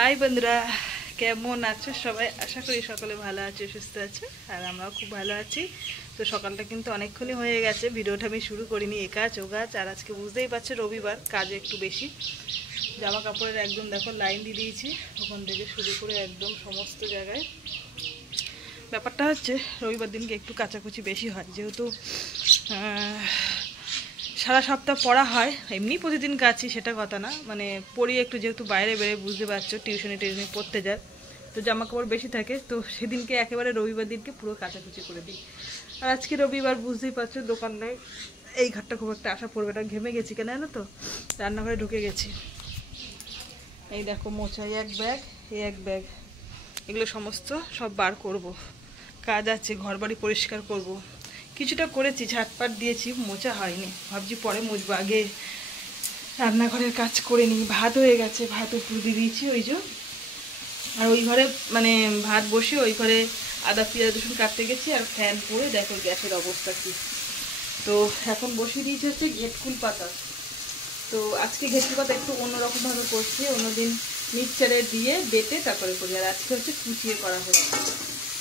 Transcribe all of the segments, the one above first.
High বন্ধুরা, কেমন আছো সবাই? আশা করি সকলে ভালো আছো, সুস্থ আছো, আর আমরাও খুব ভালো আছি। তো সকালটা কিন্তু অনেকক্ষণই হয়ে গেছে, ভিডিওটা আমি শুরু করিনি, এ কাজ ও কাজ। আর আজকে বুঝতেই পারছো রবিবার, কাজ একটু বেশি। জামা কাপড়ের একদম দেখো লাইন দিয়ে দিয়েছি, ওখান থেকে শুরু করে একদম সমস্ত জায়গায়। ব্যাপারটা হচ্ছে রবিবার দিনকে একটু কাচাকুচি বেশি হয়, যেহেতু সারা সপ্তাহ পড়া হয়। এমনি প্রতিদিন কাছি, সেটা কথা না, মানে পড়ি একটু, যেহেতু বাইরে বেড়ে বুঝতে পারছো টিউশনি পড়তে যায়, তো জামা কাপড় বেশি থাকে। তো সেদিনকে একেবারে রবিবার দিনকে পুরো কাচাকুচি করে দিই। আর আজকে রবিবার, বুঝতেই পারছো দোকান নেই, এই ঘরটা খুব একটা আশা পড়বে না, ঘেমে গেছি কেন জানো তো, রান্নাঘরে ঢুকে গেছি। এই দেখো মোচাই এক ব্যাগ, এই এক ব্যাগ, এগুলো সমস্ত সব বার করব। কাজ আছে, ঘর বাড়ি পরিষ্কার করব, কিছুটা করেছি, ঝাটপাট দিয়েছি, মোচা হয়নি, ভাবছি পরে মুছবো, আগে রান্নাঘরের কাজ করে নিই। ভাত হয়ে গেছে, ভাত একটু দিয়ে দিয়েছি ওই যে। আর ওই ঘরে মানে ভাত বসে ওই ঘরে আদা পেঁয়াজ রসুন কাটতে গেছি, আর ফ্যান পরে দেখো গ্যাসের অবস্থা কি। তো এখন বসিয়ে দিয়েছি হচ্ছে ঘেটকুল পাতা। তো আজকে ঘেটকুল পাতা একটু অন্যরকমভাবে করছি, অন্যদিন মিক্সচারে দিয়ে বেটে তারপরে করি, আর আজকে হচ্ছে কুচিয়ে করা হচ্ছে।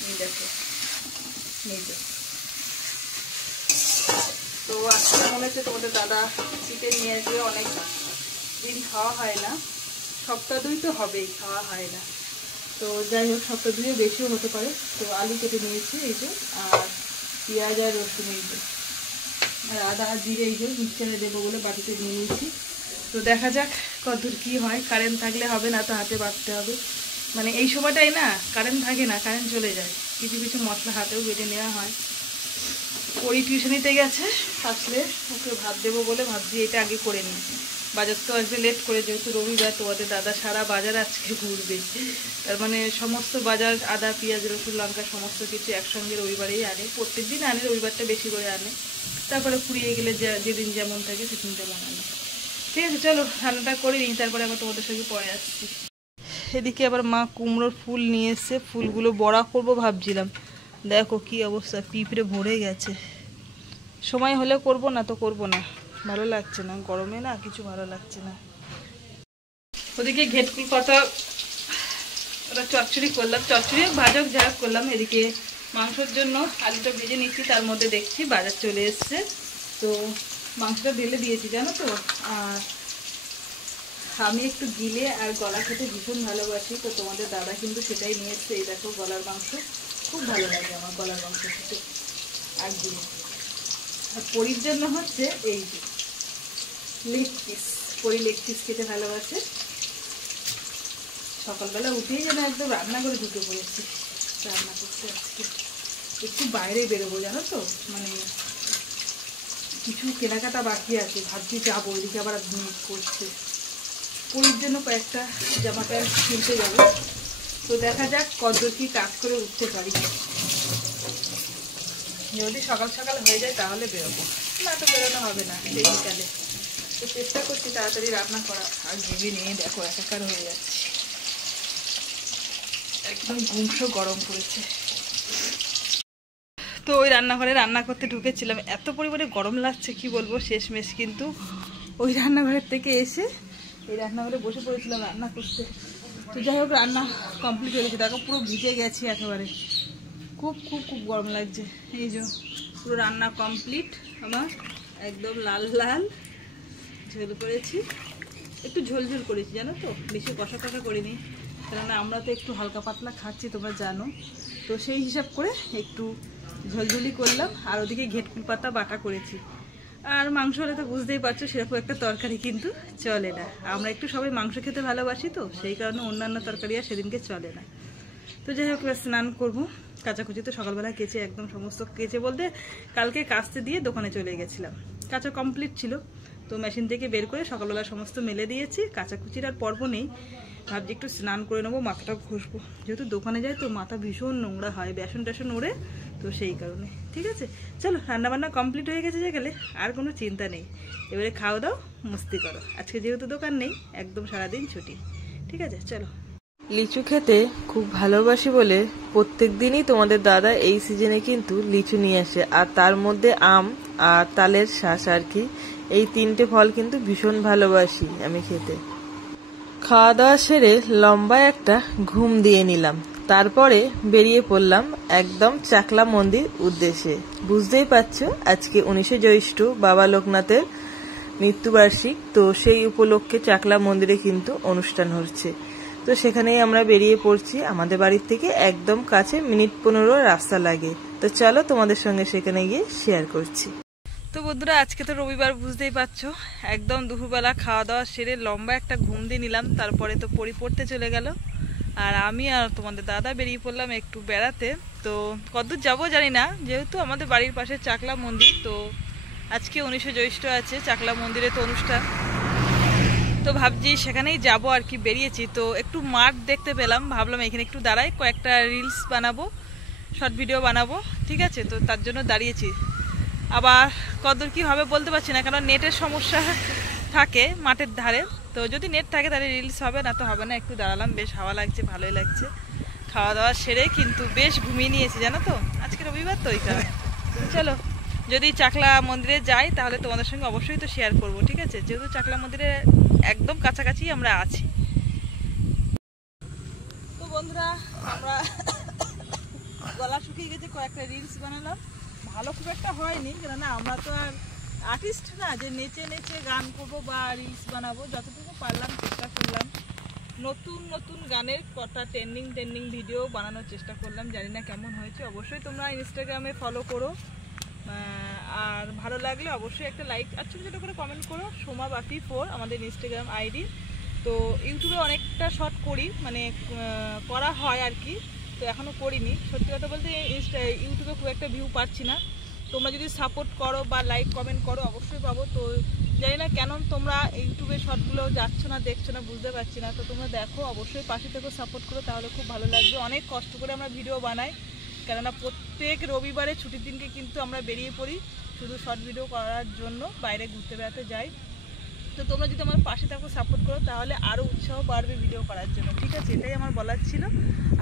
এই দেখো, এই যে। তো আজকে মনে হচ্ছে তোমাদের দাদা চিকেন নিয়ে আসবে, অনেক দিন খাওয়া হয় না, সপ্তাহ দুই তো হবেই, খাওয়া হয় না। তো যাই হোক, সপ্তাহ দুয়ে বেশিও হতে পারে। তো আলু কেটে নিয়েছি এই যে, আর পেঁয়াজ আর রসুন এই যে, আর আদা আর জিরে এই যে মিক্সচারে দেবো বলে বাটিতে নিয়ে নিয়েছি। তো দেখা যাক কতদূর কী হয়। কারেন্ট থাকলে হবে, না তো হাতে বাটতে হবে। মানে এই সময়টাই না কারেন্ট থাকে না, কারেন্ট চলে যায়, কিছু কিছু মশলা হাতেও বেটে নেওয়া হয়। ওই টিউশনিতে গেছে, আসলে ওকে ভাত দেবো বলে ভাবছি এটা আগে করে নিই। বাজার তো আসবে লেট করে, যেহেতু রবিবার, তোমাদের দাদা সারা বাজার আজকে ঘুরবে। তার মানে সমস্ত বাজার, আদা পেঁয়াজ রসুন লঙ্কা সমস্ত কিছু একসঙ্গে রবিবারেই আনে, প্রত্যেক দিন আনে, রবিবারটা বেশি করে আনে। তারপরে ফুরিয়ে গেলে যেদিন যেমন থাকে সেদিন যেমন আনে। ঠিক আছে, চলো রান্নাটা করে নিই, তারপরে আবার তোমাদের সঙ্গে পরে আসছি। এদিকে আবার মা কুমড়োর ফুল নিয়ে এসে, ফুলগুলো বড়া করবো ভাবছিলাম, দেখো কি অবস্থা, পিঁপড়ে ভরে গেছে। সময় হলে করব, না তো করব না, ভালো লাগছে না, গরমে না কিছু ভালো লাগছে না। ওদিকে ঘেটকুল পাতা ওরা চচ্চড়ি করলাম, চচ্চড়ি ভাজক যা করলাম। এদিকে মাংসের জন্য আলুটা ভেজে নিচ্ছি, তার মধ্যে দেখছি বাজার চলে এসছে, তো মাংসটা ঢেলে দিয়েছি জানো তো। আর আমি একটু গিলে আর গলা খেতে ভীষণ ভালোবাসি, তো তোমাদের দাদা কিন্তু সেটাই নিয়ে এসছে। এই দেখো গলার মাংস, খুব ভালো লাগে আমার গলার মাংস খেতে আর গিলে। আর পরির জন্য হচ্ছে এই যে লেগ পিস, পরি লেগ পিস খেতে ভালোবাসে। সকালবেলা উঠেই যেন একদম রান্না করে ঢুকে পড়েছি, রান্না করতে। আজকে একটু বাইরে বেরোবো জানো তো, মানে কিছু কেনাকাটা বাকি আছে, ভাবছি যাবো, ওইদিকে আবার মিট করছে। পরির জন্য কয়েকটা জামা প্যান্ট কিনতে যাবো, তো দেখা যাক কতদূর কি কাজ করে উঠতে পারি। যদি সকাল সকাল হয়ে যায় তাহলে বেরোবো, না তো বেরোনো হবে না সেই বিকালে। তো চেষ্টা করছি তাড়াতাড়ি রান্না করা, আর ভেবে নিয়ে দেখো একাকার হয়ে যাচ্ছে, একদম গুমসো গরম পড়েছে। তো ওই রান্নাঘরে রান্না করতে ঢুকেছিলাম, এত পরিমাণে গরম লাগছে কি বলবো, শেষমেশ কিন্তু ওই রান্নাঘরের থেকে এসে এই রান্নাঘরে বসে পড়েছিলাম রান্না করতে। তো যাই হোক, রান্না কমপ্লিট হয়ে গেছে, দেখো পুরো ভিজে গেছি একেবারে, খুব খুব খুব গরম লাগছে। এই যে পুরো রান্না কমপ্লিট আমার, একদম লাল লাল ঝোল করেছি, একটু ঝোলঝোল করেছি জানো তো, বেশি কষা কষা করিনি, কেননা আমরা তো একটু হালকা পাতলা খাচ্ছি তোমরা জানো, তো সেই হিসাব করে একটু ঝোলঝোলি করলাম। আর ওদিকে ঘেটকুল পাতা বাটা করেছি। আর মাংস হলে তো বুঝতেই পারছো সেরকম একটা তরকারি কিন্তু চলে না, আমরা একটু সবাই মাংস খেতে ভালোবাসি, তো সেই কারণে অন্যান্য তরকারি আর সেদিনকে চলে না। তো যাই হোক, স্নান করবো, কাচাকুচি তো সকালবেলা কেচে, একদম সমস্ত কেচে বলতে কালকে কাচতে দিয়ে দোকানে চলে গেছিলাম, কাঁচা কমপ্লিট ছিল, তো মেশিন থেকে বের করে সকালবেলা সমস্ত মেলে দিয়েছি। কাচাকুচির আর পর্ব নেই, ভাবছি একটু স্নান করে নেবো, মাথাটা ঘষবো, যেহেতু দোকানে যাই তো মাথা ভীষণ নোংরা হয়, বেসন টেসন ওড়ে, তো সেই কারণে। ঠিক আছে, চলো রান্নাবান্না কমপ্লিট হয়ে গেছে যে গেলে, আর কোনো চিন্তা নেই, এবারে খাওয়া দাও, মস্তি করো। আজকে যেহেতু দোকান নেই, একদম সারাদিন ছুটি। ঠিক আছে, চলো। লিচু খেতে খুব ভালোবাসি বলে প্রত্যেক দিনই তোমাদের দাদা এই সিজনে কিন্তু লিচু নিয়ে আসে, আর তার মধ্যে আম আর তালের শাঁস আর কি, এই তিনটে ফল কিন্তু ভীষণ ভালোবাসি আমি খেতে। খাওয়া দাওয়া সেরে লম্বা একটা ঘুম দিয়ে নিলাম, তারপরে বেরিয়ে পড়লাম একদম চাকলা মন্দির উদ্দেশ্যে। বুঝতেই পারছো আজকে 19শে জ্যৈষ্ঠ বাবা লোকনাথের মৃত্যুবার্ষিক, তো সেই উপলক্ষে চাকলা মন্দিরে কিন্তু অনুষ্ঠান হচ্ছে। তো সেখানেই আমরা বেরিয়ে পড়ছি। আমাদের বাড়ির থেকে একদম কাছে, মিনিট 15 রাস্তা লাগে। তো চলো তোমাদের সঙ্গে সেখানে গিয়ে শেয়ার করছি। তো বন্ধুরা আজকে তো রবিবার, বুঝতেই পারছো একদম দুপুরবেলা খাওয়া দাওয়া সেরে লম্বা একটা ঘুম দিয়ে নিলাম, তারপরে তো পড়ি পড়তে চলে গেল, আর আমি আর তোমাদের দাদা বেরিয়ে পড়লাম একটু বেড়াতে। তো কতদূর যাবো জানি না, যেহেতু আমাদের বাড়ির পাশে চাকলা মন্দির, তো আজকে 19শে জ্যৈষ্ঠ আছে, চাকলা মন্দিরে তো অনুষ্ঠান, তো ভাবছি সেখানেই যাব আর কি। বেরিয়েছি তো একটু মাঠ দেখতে পেলাম, ভাবলাম এখানে একটু দাঁড়াই, কয়েকটা রিলস বানাবো, শর্ট ভিডিও বানাবো, ঠিক আছে। তো তার জন্য দাঁড়িয়েছি। আবার কতদূর কি হবে বলতে পারছি না, কারণ নেটের সমস্যা থাকে মাঠের ধারে, তো যদি নেট থাকে তাহলে রিলস হবে, না তো হবে না। একটু দাঁড়ালাম, বেশ হাওয়া লাগছে, ভালোই লাগছে। খাওয়া দাওয়া সেরে কিন্তু বেশ ঘুমিয়ে নিয়েছি জানো তো, আজকে রবিবার তো ওই কারণে। চলো যদি চাকলা মন্দিরে যাই তাহলে তোমাদের সঙ্গে অবশ্যই তো শেয়ার করব, ঠিক আছে, যেহেতু চাকলা মন্দিরে একদম কাছাকাছি আমরা আছি। তো বন্ধুরা আমরা গলা শুকিয়ে গেছে, কয়েকটা রিলস বানালাম, ভালো খুব একটা হয়নি, কেননা আমরা তো আর আর্টিস্ট না যে নেচে নেচে গান করবো বা রিলস বানাবো। যতটুকু পারলাম চেষ্টা করলাম, নতুন নতুন গানের কটা ট্রেন্ডিং ভিডিও বানানোর চেষ্টা করলাম। জানি না কেমন হয়েছে, অবশ্যই তোমরা ইনস্টাগ্রামে ফলো করো, আর ভালো লাগলে অবশ্যই একটা লাইক আর ছোটো ছোটো করে কমেন্ট করো। সোমা বাপি 4 আমাদের ইনস্টাগ্রাম আইডি। তো ইউটিউবে অনেকটা শর্ট করি, মানে করা হয় আর কি, তো এখনও করিনি। সত্যি কথা বলতে ইউটিউবে খুব একটা ভিউ পাচ্ছি না। তোমরা যদি সাপোর্ট করো বা লাইক কমেন্ট করো অবশ্যই পাবো। তো জানি না কেন তোমরা ইউটিউবে শর্টগুলো যাচ্ছ না, দেখছো না, বুঝতে পারছি না। তো তোমরা দেখো, অবশ্যই পাশে থেকে সাপোর্ট করো, তাহলে খুব ভালো লাগবে। অনেক কষ্ট করে আমরা ভিডিও বানাই, কেননা প্রত্যেক রবিবারে ছুটির দিনকে কিন্তু আমরা বেরিয়ে পড়ি শুধু শর্ট ভিডিও করার জন্য, বাইরে ঘুরতে বেড়াতে যাই। তো তোমরা যদি আমার পাশে থাকো, সাপোর্ট করো, তাহলে আরও উৎসাহ বাড়বে ভিডিও করার জন্য, ঠিক আছে, এটাই আমার বলার ছিল।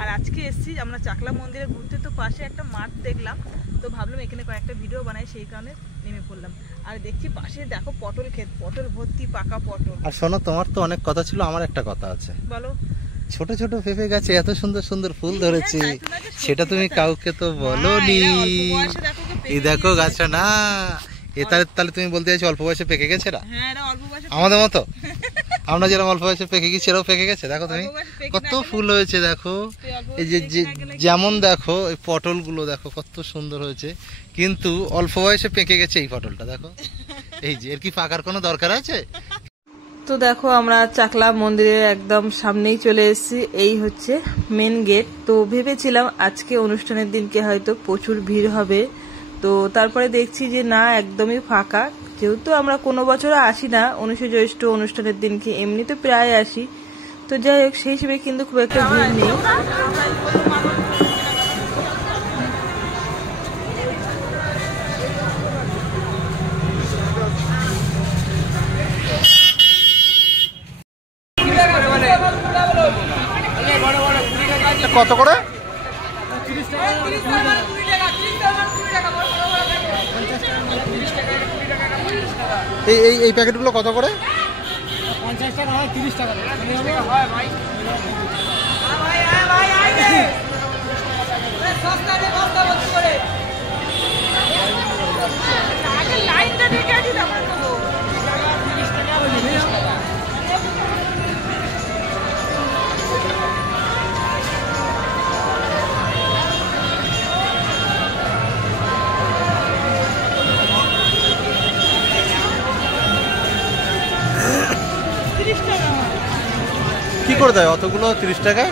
আর আজকে এসেছি আমরা চাকলা মন্দিরে ঘুরতে, তো পাশে একটা মাঠ দেখলাম, তো ভাবলাম এখানে কয়েকটা ভিডিও বানাই, সেই কারণে নেমে পড়লাম। আর দেখছি পাশে দেখো পটল ক্ষেত, পটল ভর্তি পাকা পটল। আর শোনো, তোমার তো অনেক কথা ছিল, আমার একটা কথা আছে। বলো। ছোট ছোট পেঁপে গাছে এত সুন্দর সুন্দর ফুল ধরেছে, সেটা তুমি কাউকে তো বলোনি। এই দেখো গাছটা না, তাহলে তুমি বলতে চাইছো অল্প বয়সে পেকে গেছে না? আমাদের মতো আমরা যেরকম অল্প বয়সে পেকে গেছি, এরাও পেকে গেছে। দেখো তুমি কত ফুল হয়েছে, দেখো এই যে যেমন দেখো এই পটল গুলো দেখো কত সুন্দর হয়েছে, কিন্তু অল্প বয়সে পেকে গেছে এই পটলটা। দেখো এই যে, এর কি পাকার কোনো দরকার আছে? তো দেখো আমরা চাকলা মন্দিরের একদম সামনেই চলে এসেছি, এই হচ্ছে মেন গেট। তো ভেবেছিলাম আজকে অনুষ্ঠানের দিনকে হয়তো প্রচুর ভিড় হবে, তো তারপরে দেখছি যে না, একদমই ফাঁকা। যেহেতু আমরা কোনো বছর আসি না 19শে জ্যৈষ্ঠ অনুষ্ঠানের দিনকে, এমনিতে প্রায় আসি, তো যাই হোক সেই হিসেবে কিন্তু খুব একটা ভিড় নেই। কত করে? এই প্যাকেটগুলো কত করে? 50 টাকা হয়, 30 টাকা হয়। কি করে দেয় অতগুলো 30 টাকা?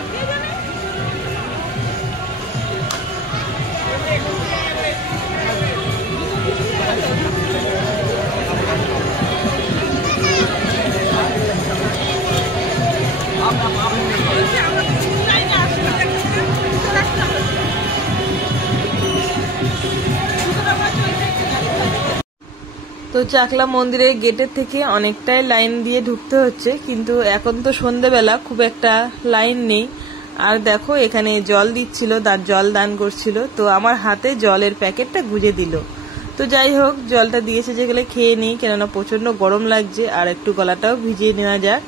তো চাকলা মন্দিরের গেটের থেকে অনেকটাই লাইন দিয়ে ঢুকতে হচ্ছে, কিন্তু এখন তো সন্ধেবেলা, খুব একটা লাইন নেই। আর দেখো এখানে জল দিচ্ছিল, তার জল দান করছিল, তো আমার হাতে জলের প্যাকেটটা গুজে দিল। তো যাই হোক, জলটা দিয়েছে যেগুলো খেয়ে নিই, কেননা প্রচন্ড গরম লাগছে, আর একটু গলাটাও ভিজিয়ে নেওয়া যাক।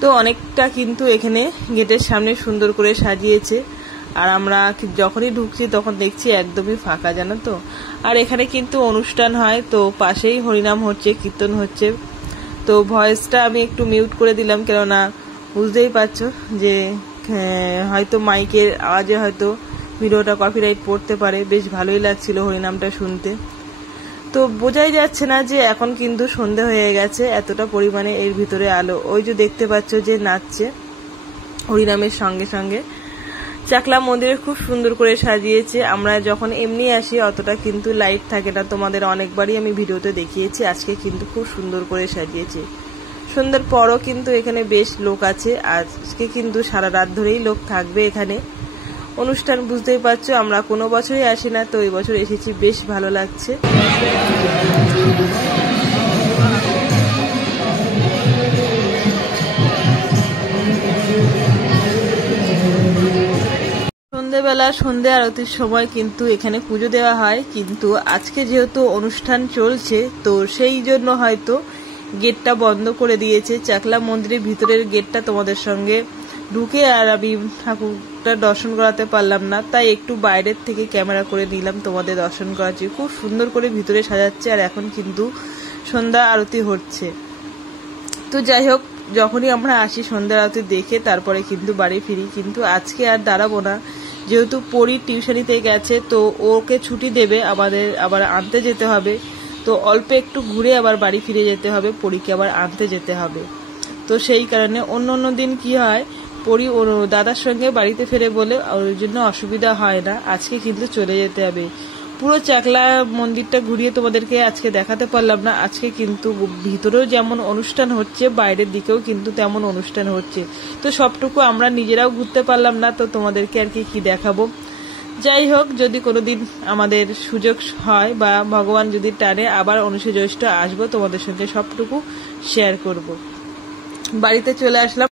তো অনেকটা কিন্তু এখানে গেটের সামনে সুন্দর করে সাজিয়েছে, আর আমরা যখনই ঢুকছি তখন দেখছি একদমই ফাঁকা, জানো তো। আর এখানে কিন্তু অনুষ্ঠান হয়, তো পাশেই হরিনাম হচ্ছে, কীর্তন হচ্ছে। তো ভয়েসটা আমি একটু মিউট করে দিলাম, কেননা বুঝতেই পারছো যে হয়তো মাইকের আওয়াজে হয়তো ভিডিওটা কপিরাইট পড়তে পারে। বেশ ভালোই লাগছিল হরিনামটা শুনতে। তো বোঝাই যাচ্ছে না যে এখন কিন্তু সন্ধে হয়ে গেছে, এতটা পরিমাণে এর ভিতরে আলো। ওই যে দেখতে পাচ্ছ যে নাচছে হরিনামের সঙ্গে সঙ্গে। চাকলা মন্দিরে খুব সুন্দর করে সাজিয়েছে। আমরা যখন এমনি আসি অতটা কিন্তু লাইট থাকে না, তোমাদের অনেকবারই আমি ভিডিওতে দেখিয়েছি। আজকে কিন্তু খুব সুন্দর করে সাজিয়েছে। সন্ধ্যার পরও কিন্তু এখানে বেশ লোক আছে, আজকে কিন্তু সারা রাত ধরেই লোক থাকবে এখানে। অনুষ্ঠান বুঝতেই পারছো, আমরা কোনো বছরই আসি না, তো এই বছর এসেছি, বেশ ভালো লাগছে। সন্ধ্যেবেলা সন্ধ্যে আরতির সময় কিন্তু এখানে পুজো দেওয়া হয়, কিন্তু আজকে যেহেতু অনুষ্ঠান চলছে তো সেই জন্য হয়তো গেটটা বন্ধ করে দিয়েছে। চাকলা মন্দিরের ভিতরের গেটটা তোমাদের সঙ্গে ঢুকে আর আমি ঠাকুরটা দর্শন করাতে পারলাম না, তাই একটু বাইরের থেকে ক্যামেরা করে নিলাম তোমাদের দর্শন করাচ্ছি। খুব সুন্দর করে ভিতরে সাজাচ্ছে, আর এখন কিন্তু সন্ধ্যা আরতি হচ্ছে। তো যাই হোক, যখনই আমরা আসি সন্ধ্যা আরতি দেখে তারপরে কিন্তু বাড়ি ফিরি। কিন্তু আজকে আর দাঁড়াবো না, যেহেতু পরি টিউশনিতে গেছে, তো ওকে ছুটি দেবে, আমাদের আবার আনতে যেতে হবে। তো অল্প একটু ঘুরে আবার বাড়ি ফিরে যেতে হবে, পরীকে আবার আনতে যেতে হবে। তো সেই কারণে অন্য দিন কি হয়, পরি ওর দাদার সঙ্গে বাড়িতে ফেরে বলে ওর জন্য অসুবিধা হয় না। আজকে কিন্তু চলে যেতে হবে। পুরো চাকলা মন্দিরটা ঘুরিয়ে তোমাদেরকে আজকে দেখাতে পারলাম না। আজকে কিন্তু ভিতরেও যেমন অনুষ্ঠান হচ্ছে, বাইরের দিকেও কিন্তু তেমন অনুষ্ঠান হচ্ছে। তো সবটুকু আমরা নিজেরাও ঘুরতে পারলাম না, তো তোমাদেরকে আর কি দেখাবো। যাই হোক, যদি কোনোদিন আমাদের সুযোগ হয় বা ভগবান যদি টানে, আবার 19 জ্যৈষ্ঠ আসবো, তোমাদের সঙ্গে সবটুকু শেয়ার করব। বাড়িতে চলে আসলাম।